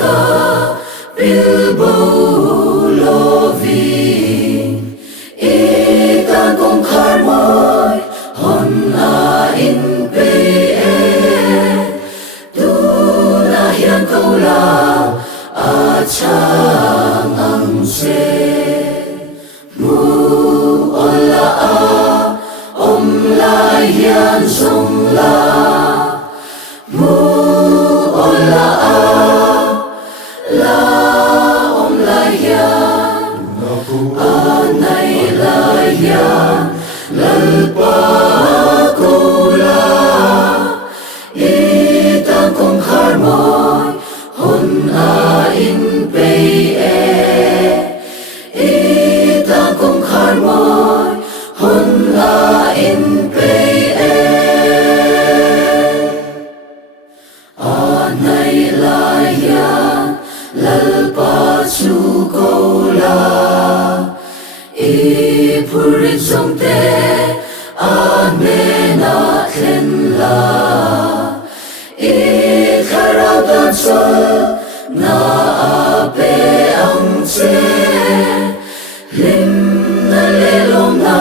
ka bilbo lovin itan kong karmoy hon a in pe tu na hian ko la a chang ang se mu ola a om la hian song la mu ola a la om la hian a nay la hian lal pa ko la itan kong harmoy hon a in pe itan kong harmoy hon a in pe a nay la hian lal pa chu ko la i purit song te a me na khen la i kharau tan sol na a pe ang che lim na le lom na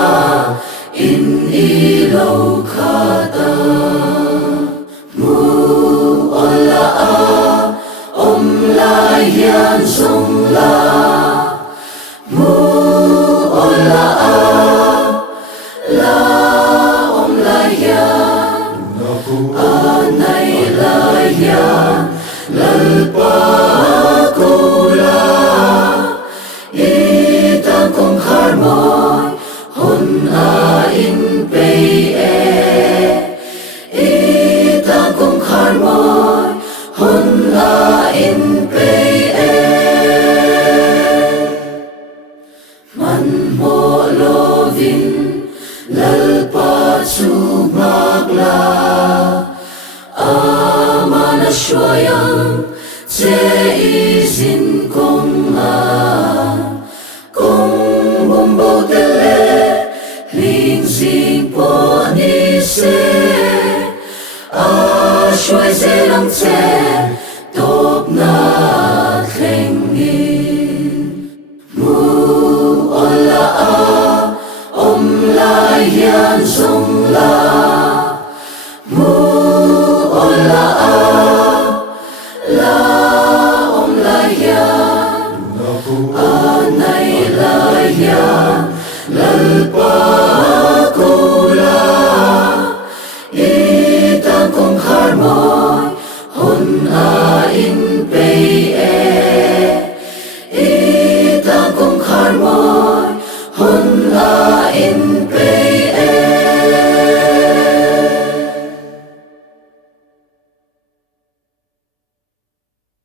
in i lo khata mu ola a om la hian song la mu ola a la om la hian a nay la hian lal pa ko la itan kong harmoy hon a in pe itan kong harmoy hon a in pe man mo lovin lal pa chu mak la amana shwayang che izin kong a kong bombo tele ling sing po ni se a shway se lang che top na khleng in mu ola a om la hian song la mu ola a la om la hian a nay la hian lal pa ko la itan kong harmoy hon a in pe itan kong harmoy hon a in